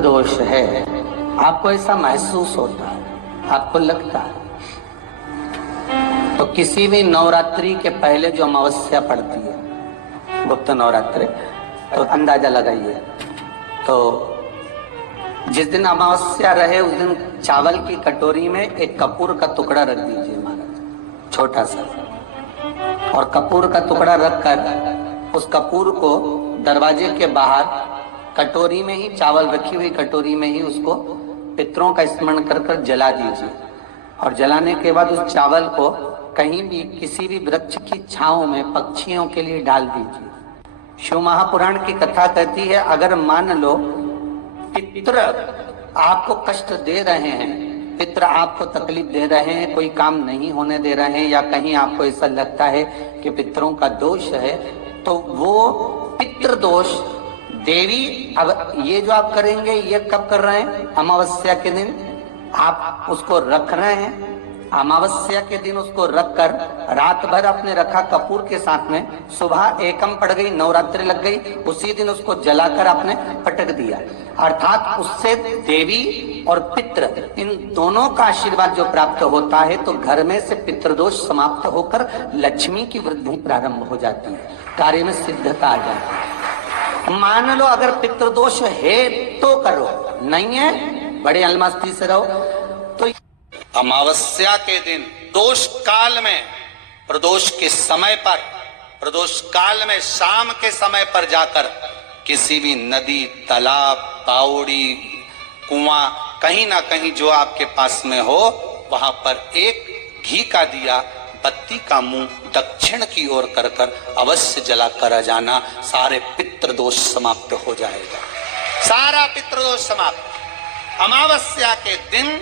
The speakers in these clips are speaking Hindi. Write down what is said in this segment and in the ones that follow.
दोष है, आपको ऐसा महसूस होता है, आपको लगता है, तो किसी भी नवरात्रि के पहले जो अमावस्या पड़ती है, गुप्त नवरात्रि, तो अंदाजा लगाइए। तो जिस दिन अमावस्या रहे उस दिन चावल की कटोरी में एक कपूर का टुकड़ा रख दीजिए महाराज, छोटा सा, और कपूर का टुकड़ा रखकर उस कपूर को दरवाजे के बाहर कटोरी में ही, चावल रखी हुई कटोरी में ही उसको पितरों का स्मरण कर कर जला दीजिए। और जलाने के बाद उस चावल को कहीं भी किसी भी वृक्ष की छांव में पक्षियों के लिए डाल दीजिए। शिव महापुराण की कथा कहती है, अगर मान लो पितर आपको कष्ट दे रहे हैं, पितर आपको तकलीफ दे रहे हैं, कोई काम नहीं होने दे रहे हैं, या कहीं आपको ऐसा लगता है कि पितरों का दोष है, तो वो पितृ दोष देवी, अब ये जो आप करेंगे ये कब कर रहे हैं? अमावस्या के दिन आप उसको रख रहे हैं। अमावस्या के दिन उसको रखकर रात भर आपने रखा कपूर के साथ में, सुबह एकम पड़ गई, नवरात्रि लग गई, उसी दिन उसको जलाकर आपने पटक दिया। अर्थात उससे देवी और पितृ इन दोनों का आशीर्वाद जो प्राप्त होता है, तो घर में से पितृदोष समाप्त होकर लक्ष्मी की वृद्धि प्रारंभ हो जाती है, कार्य में सिद्धता आ जाती है। मान लो अगर पितृदोष है तो करो, नहीं है बड़े अलमस्ती से रहो। तो अमावस्या के दिन दोष काल में, प्रदोष के समय पर, प्रदोष काल में शाम के समय पर जाकर किसी भी नदी, तालाब, बावड़ी, कुआं, कहीं ना कहीं जो आपके पास में हो, वहां पर एक घी का दिया, बत्ती का मुंह दक्षिण की ओर कर कर अवश्य जला कर जाना, सारे पितृदोष समाप्त हो जाएगा, सारा पितृदोष समाप्त। अमावस्या के दिन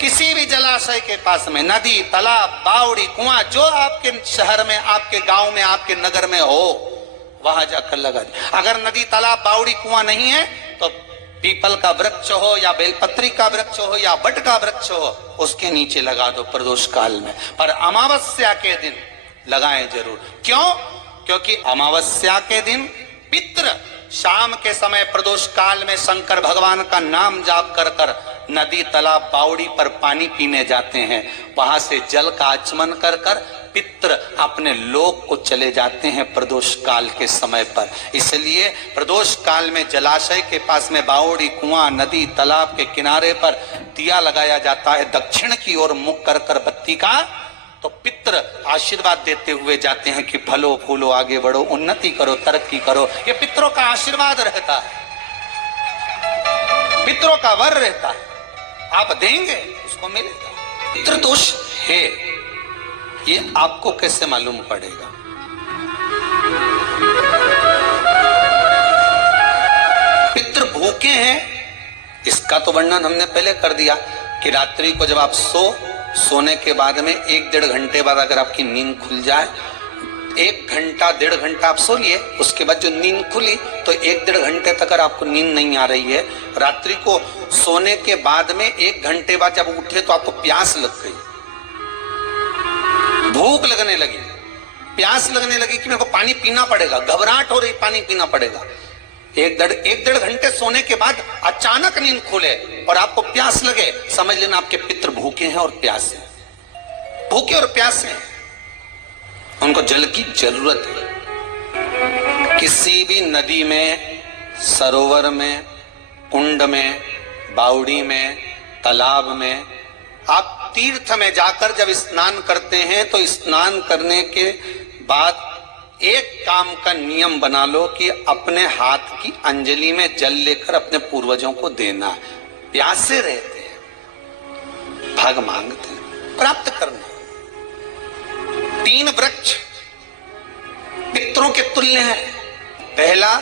किसी भी जलाशय के पास में, नदी, तालाब, बावड़ी, कुआं, जो आपके शहर में, आपके गांव में, आपके नगर में हो, वहां जाकर लगा दे। अगर नदी, तालाब, बावड़ी, कुआं नहीं है तो पीपल का वृक्ष हो या बेलपत्री का वृक्ष हो या बट का वृक्ष हो, उसके नीचे लगा दो प्रदोष काल में। पर अमावस्या के दिन लगाएं जरूर। क्यों? क्योंकि अमावस्या के दिन पितृ शाम के समय प्रदोष काल में शंकर भगवान का नाम जाप कर कर नदी, तालाब, बावड़ी पर पानी पीने जाते हैं, वहां से जल का आचमन कर कर पितृ अपने लोक को चले जाते हैं प्रदोष काल के समय पर। इसलिए प्रदोष काल में जलाशय के पास में, बावड़ी, कुआं, नदी, तालाब के किनारे पर दिया लगाया जाता है, दक्षिण की ओर मुख कर कर बत्ती का, तो पितृ आशीर्वाद देते हुए जाते हैं कि फलो फूलो, आगे बढ़ो, उन्नति करो, तरक्की करो। ये पितरों का आशीर्वाद रहता है, पितरों का वर रहता है, आप देंगे उसको मिलेगा। पितृदोष है, ये आपको कैसे मालूम पड़ेगा? पितृ भूखे हैं, इसका तो वर्णन हमने पहले कर दिया कि रात्रि को जब आप सोने के बाद में 1-1.5 घंटे बाद अगर आपकी नींद खुल जाए, 1 घंटा 1.5 घंटा आप सो लिए, उसके बाद जो नींद खुली तो 1-1.5 घंटे तक अगर आपको नींद नहीं आ रही है, रात्रि को सोने के बाद में 1 घंटे बाद जब उठे तो आपको प्यास लग गई, भूख लगने लगी, प्यास लगने लगी कि मेरे को पानी पीना पड़ेगा, घबराहट हो रही, पानी पीना पड़ेगा। 1-1.5 घंटे सोने के बाद अचानक नींद खुले और आपको प्यास लगे, समझ लेना आपके पितृ भूखे हैं और प्यासे हैं, भूखे और प्यासे हैं, उनको जल की जरूरत है। किसी भी नदी में, सरोवर में, कुंड में, बावड़ी में, तालाब में, आप तीर्थ में जाकर जब स्नान करते हैं तो स्नान करने के बाद एक काम का नियम बना लो कि अपने हाथ की अंजलि में जल लेकर अपने पूर्वजों को देना। प्यासे रहते हैं, भाग मांगते हैं, प्राप्त करना। 3 वृक्ष पितरों के तुल्य हैं। पहला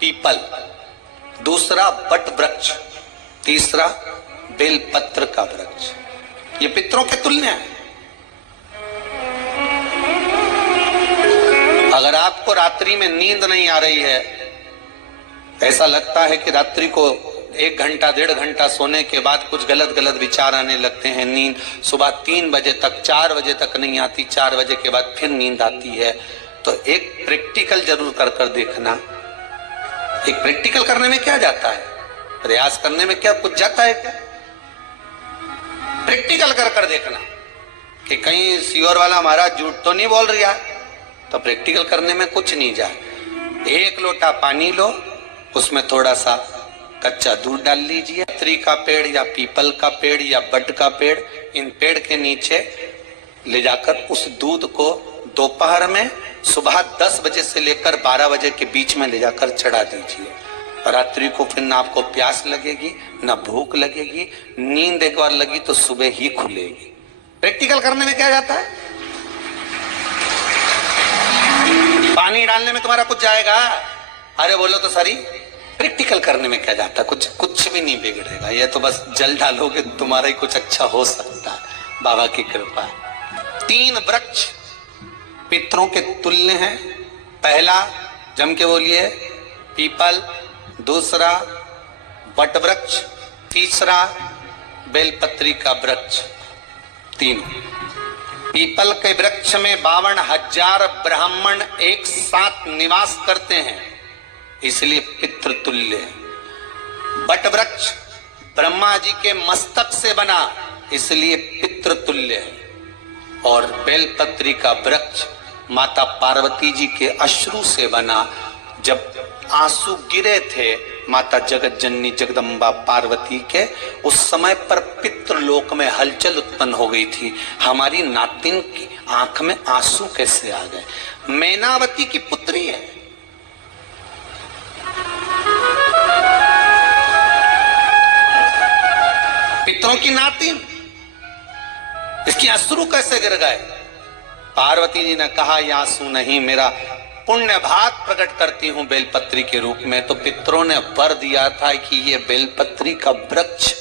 पीपल, दूसरा बट वृक्ष, तीसरा बेलपत्र का वृक्ष, ये पितरों के तुल्य हैं। अगर आपको रात्रि में नींद नहीं आ रही है, ऐसा लगता है कि रात्रि को 1 घंटा 1.5 घंटा सोने के बाद कुछ गलत गलत विचार आने लगते हैं, नींद सुबह 3 बजे तक, 4 बजे तक नहीं आती, 4 बजे के बाद फिर नींद आती है, तो एक प्रैक्टिकल जरूर कर कर देखना। एक प्रैक्टिकल करने में क्या जाता है, प्रयास करने में क्या कुछ जाता है क्या? प्रैक्टिकल कर कर देखना कि कहीं सीओर वाला हमारा झूठ तो नहीं बोल रहा है, तो प्रैक्टिकल करने में कुछ नहीं जाए। 1 लोटा पानी लो, उसमें थोड़ा सा कच्चा दूध डाल लीजिए। पत्री का पेड़ या पीपल का पेड़ या बट का पेड़, इन पेड़ के नीचे ले जाकर उस दूध को दोपहर में सुबह 10 बजे से लेकर 12 बजे के बीच में ले जाकर चढ़ा दीजिए। रात्रि को फिर ना आपको प्यास लगेगी ना भूख लगेगी, नींद एक बार लगी तो सुबह ही खुलेगी। प्रैक्टिकल करने में क्या जाता है? पानी डालने में तुम्हारा कुछ जाएगा? अरे बोलो तो सारी, प्रैक्टिकल करने में क्या जाता है? कुछ भी नहीं बिगड़ेगा। ये तो बस जल डालोगे तुम्हारा ही कुछ अच्छा हो सकता है, बाबा की कृपा। 3 वृक्ष पितरों के तुल्य हैं। पहला जम के बोलिए पीपल, दूसरा वट वृक्ष, तीसरा बेलपत्री का वृक्ष। 3 पीपल के वृक्ष में 52,000 ब्राह्मण एक साथ निवास करते हैं, इसलिए पितृतुल्य है। वट वृक्ष ब्रह्मा जी के मस्तक से बना, इसलिए पितृतुल्य है। और बेलपत्री का वृक्ष माता पार्वती जी के अश्रु से बना। जब आंसू गिरे थे माता जगत जननी जगदम्बा पार्वती के, उस समय पर पितृलोक में हलचल उत्पन्न हो गई थी। हमारी नातिन की आंख में आंसू कैसे आ गए? मैनावती की पुत्री है, पितरों की नातिन, इसकी अश्रु कैसे गिर गए? पार्वती जी ने कहा ये आंसू नहीं, मेरा पुण्य भाग प्रकट करती हूं बेलपत्री के रूप में। तो पितरों ने वर दिया था कि ये बेलपत्री का वृक्ष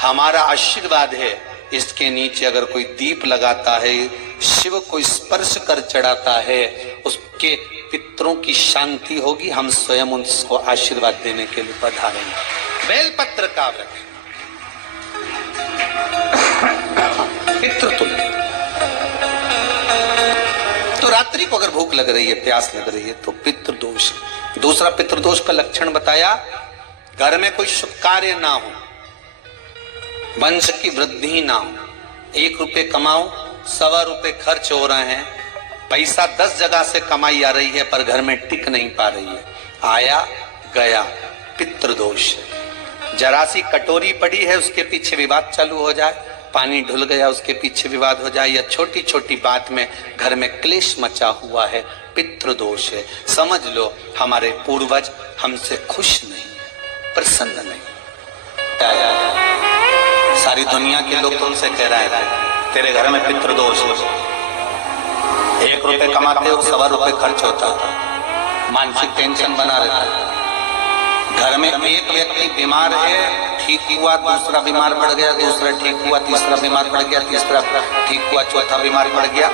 हमारा आशीर्वाद है, इसके नीचे अगर कोई दीप लगाता है, शिव को स्पर्श कर चढ़ाता है, उसके पितरों की शांति होगी। हम स्वयं उनको आशीर्वाद देने के लिए पधारेंगे। बेलपत्र का वृक्ष पितृतुल्य। तो रात्रि को अगर भूख लग रही है, प्यास लग रही है, तो पितृदोष। दूसरा पितृदोष का लक्षण बताया, घर में कोई शुभ कार्य ना हो, वंश की वृद्धि ना हो। 1 रुपए कमाओ, 1.25 रुपए खर्च हो रहे हैं, पैसा 10 जगह से कमाई आ रही है पर घर में टिक नहीं पा रही है, आया गया, पितृदोष। जरा सी कटोरी पड़ी है, उसके पीछे विवाद चालू हो जाए, पानी ढुल गया उसके पीछे विवाद हो जाए, या छोटी छोटी बात में घर में क्लेश मचा हुआ है, पितृदोष है। समझ लो हमारे पूर्वज हमसे खुश नहीं, प्रसन्न नहीं। सारी दुनिया के लोग तुमसे कह रहे हैं तेरे घर में पितृदोष, 1 रुपए कमाते हो 1.25 रुपए खर्च होता, मानसिक टेंशन बना रहता है। घर में एक व्यक्ति बीमार है, ठीक हुआ, दूसरा बीमार पड़ गया, दूसरा ठीक हुआ, तीसरा बीमार पड़ गया, तीसरा ठीक हुआ, चौथा बीमार पड़ गया।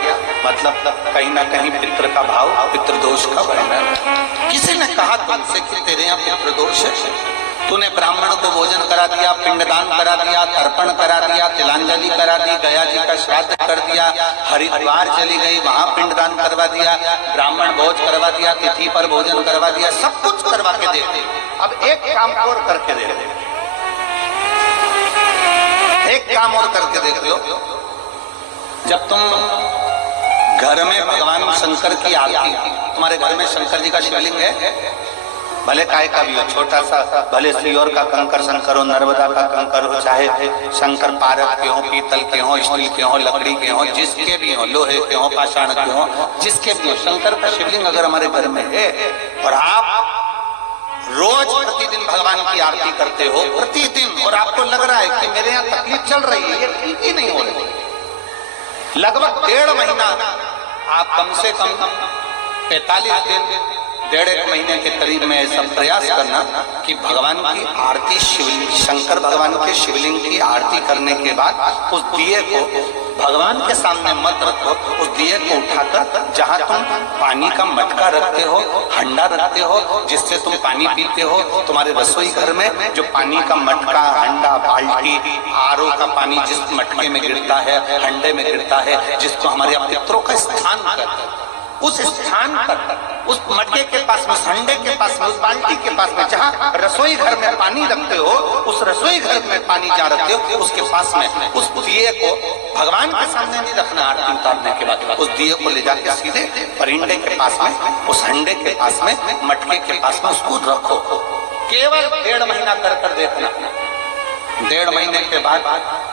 मतलब कहीं ना कहीं पितृ का भाव, पितृदोष का बढ़ रहा है। किसी ने कहा तुमसे कि तेरे यहाँ पितृदोष है, तूने ब्राह्मण को भोजन करा दिया, पिंडदान करा दिया, तर्पण करा दिया, तिलांजलि करा दी, गया जी का श्राद्ध कर दिया, हरिद्वार चली गई, वहां पिंडदान करवा दिया, ब्राह्मण भोज करवा दिया, तिथि पर भोजन करवा दिया, सब कुछ करवा के देते। अब एक काम और करके दे दे, एक काम और करके देख लो। जब तुम घर में भगवान शंकर की आरती, तुम्हारे घर में शंकर जी का शिवलिंग है, भले काय का भी हो, छोटा सा, भले सीओर का कंकर शंकर हो, नर्मदा का कंकर हो, चाहे शंकर पारक के हो, पीतल के हो, स्टील के हो, लकड़ी के हो, जिसके भी हो, लोहे के हो, पाषाण के हो, जिसके भी हो, शंकर का शिवलिंग अगर हमारे घर में है और आप रोज प्रतिदिन भगवान की आरती करते हो, प्रतिदिन, और आपको लग रहा है कि मेरे यहाँ तकलीफ चल रही है, ये ठीक ही नहीं हो रही, लगभग 1.5 महीना आप कम से कम 45 दिन, 1.5 महीने के करीब में ऐसा प्रयास करना कि भगवान की आरती, शिवलिंग, शंकर भगवान के शिवलिंग की आरती करने के बाद उस दिए को भगवान के सामने मत रखो, उस दिए को उठाकर जहां तुम पानी का मटका रखते हो, हंडा रखते हो, जिससे तुम पानी पीते हो, तुम्हारे रसोई घर में जो पानी का मटका, हंडा, बाल्टी, आरओ का पानी जिस मटके में गिरता है, हंडे में गिरता है, जिसको हमारे पितरों का स्थान कहते हैं, उस स्थान पर, उस मटके के पास में, हंडे के पास में, उस बाल्टी के पास में जहाँ रसोई घर में पानी रखते हो, उस रसोई घर में पानी जहाँ रखते हो उसके पास में उस दिए को भगवान के सामने नहीं रखना। आरती उतारने के बाद उस दिए को ले जाके सीधे परिंडे के पास में, उस हंडे के पास में, मटके के पास में उसको रखो। केवल 1.5 महीना कर देखना। 1.5 महीने के बाद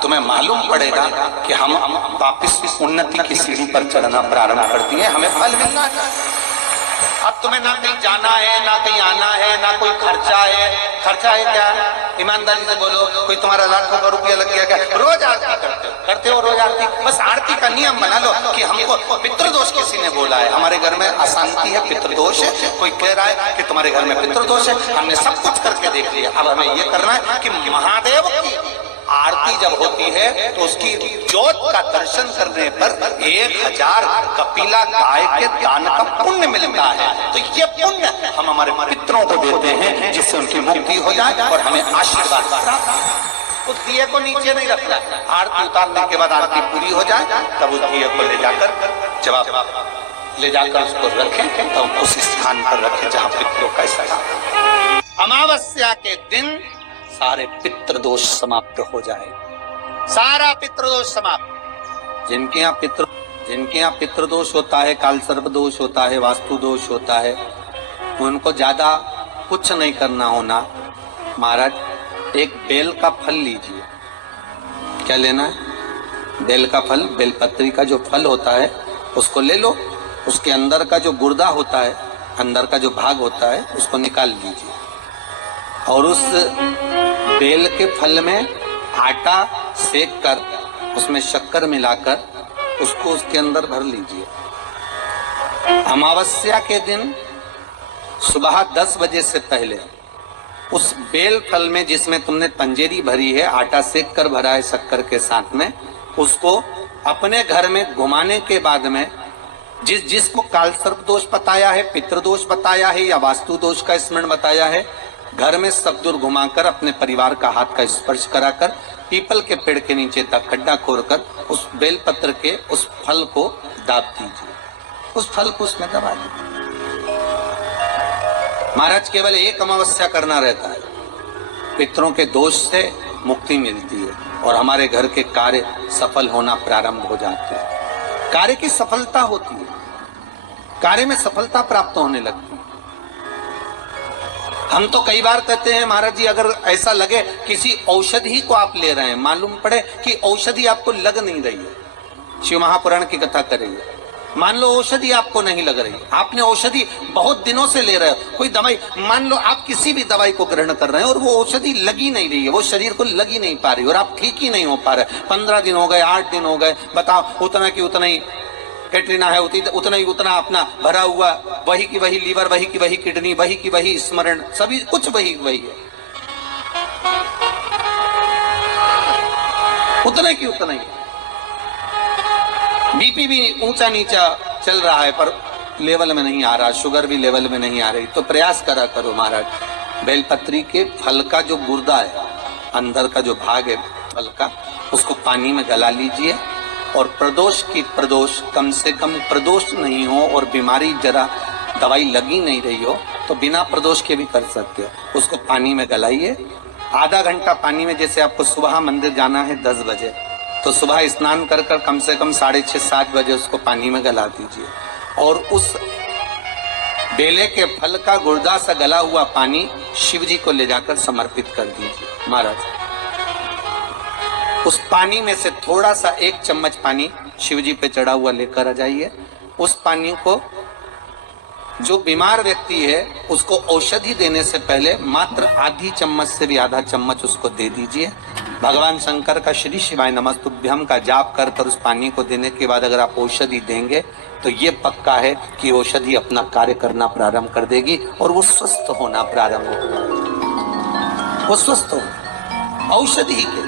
तुम्हें मालूम पड़ेगा कि हम वापिस उन्नति की सीढ़ी पर चढ़ना प्रारंभ कर दिए, हमें फल मिलना है। अब तुम्हें ना कहीं जाना है, ना कहीं आना है, ना कोई खर्चा है। खर्चा है क्या? ईमानदारी से बोलो, कोई तुम्हारा लाखों का रुपया लग गया क्या? रोज आरती करते हो रोज आरती। बस आरती का नियम बना लो कि हमको पितृदोष किसी ने बोला है, हमारे घर में अशांति है, पितृदोष है, कोई कह रहा है कि तुम्हारे घर में पितृदोष है। हमने सब कुछ करके देख लिया, अब हमें ये करना है कि महादेव की आरती जब होती है तो उसकी ज्योत का दर्शन करने पर 1000 कपिला गाय के दान का पुण्य मिलता है। तो ये पुण्य हम हमारे पितरों को देते हैं जिससे उनकी मुक्ति हो जाए और हमें आशीर्वाद प्राप्त। उस दिए को नीचे नहीं रखना, आरती उतारने के बाद आरती पूरी हो जाए तब उस दिए को ले जाकर उसको रखें, तो उस स्थान पर रखें जहाँ पितरों का स्थान। अमावस्या के दिन सारे पितृदोष समाप्त हो जाए, सारा पितृदोष समाप्त। जिनके यहाँ पितृदोष होता है, काल सर्प दोष होता है, वास्तु दोष होता है, उनको ज्यादा कुछ नहीं करना होना। महाराज एक बेल का फल लीजिए। क्या लेना है? बेल का फल, बेलपत्री का जो फल होता है उसको ले लो। उसके अंदर का जो गुर्दा होता है, अंदर का जो भाग होता है उसको निकाल लीजिए और उस बेल के फल में आटा सेक कर उसमें शक्कर मिलाकर उसको उसके अंदर भर लीजिए। अमावस्या के दिन सुबह 10 बजे से पहले उस बेल फल में जिसमें तुमने पंजेरी भरी है, आटा सेक कर भरा है शक्कर के साथ में, उसको अपने घर में घुमाने के बाद में जिसको काल सर्प दोष बताया है, पितृदोष बताया है या वास्तु दोष का स्मरण बताया है, घर में सब दूर घुमाकर अपने परिवार का हाथ का स्पर्श कराकर पीपल के पेड़ के नीचे तक खड्डा खोदकर उस बेलपत्र के उस फल को दाब दीजिए। उस फल को उसमें दबा दीजिए। महाराज केवल एक अमावस्या करना रहता है, पितरों के दोष से मुक्ति मिलती है और हमारे घर के कार्य सफल होना प्रारंभ हो जाते हैं। कार्य की सफलता होती है, कार्य में सफलता प्राप्त होने लगती है। हम तो कई बार कहते हैं महाराज जी, अगर ऐसा लगे किसी औषधि को आप ले रहे हैं, मालूम पड़े कि औषधि आपको लग नहीं रही है, शिव महापुराण की कथा कर रही है, मान लो औषधि आपको नहीं लग रही, आपने औषधि बहुत दिनों से ले रहे हो, कोई दवाई, मान लो आप किसी भी दवाई को ग्रहण कर रहे हैं और वो औषधि लगी नहीं रही है, वो शरीर को लगी नहीं पा रही और आप ठीक ही नहीं हो पा रहे, 15 दिन हो गए, 8 दिन हो गए, बताओ, उतना की उतना ही कैटरीना है, उतना ही उतना अपना भरा हुआ, वही की वही लीवर, वही की वही किडनी, वही की वही स्मरण, सभी कुछ वही वही है, उतना की उतना ही। बीपी भी ऊंचा नीचा चल रहा है पर लेवल में नहीं आ रहा, शुगर भी लेवल में नहीं आ रही, तो प्रयास करा करो महाराज। बेलपत्री के फल का जो गुर्दा है, अंदर का जो भाग है फल का, उसको पानी में गला लीजिए और प्रदोष कम से कम प्रदोष नहीं हो और बीमारी जरा दवाई लगी नहीं रही हो तो बिना प्रदोष के भी कर सकते हो। उसको पानी में गलाइए, आधा घंटा पानी में, जैसे आपको सुबह मंदिर जाना है 10 बजे, तो सुबह स्नान कर कम से कम 6:30-7 बजे उसको पानी में गला दीजिए और उस बेले के फल का गुर्दा सा गला हुआ पानी शिव जी को ले जाकर समर्पित कर दीजिए। महाराज उस पानी में से थोड़ा सा 1 चम्मच पानी शिव जी पे चढ़ा हुआ लेकर आ जाइए। उस पानी को जो बीमार व्यक्ति है उसको औषधि देने से पहले मात्र आधी चम्मच से भी आधा चम्मच उसको दे दीजिए। भगवान शंकर का श्री शिवाय नमस्तुभ्यम का जाप कर उस पानी को देने के बाद अगर आप औषधि देंगे तो ये पक्का है कि औषधि अपना कार्य करना प्रारंभ कर देगी और वो स्वस्थ होना प्रारंभ होगा। वो स्वस्थ हो औषधि के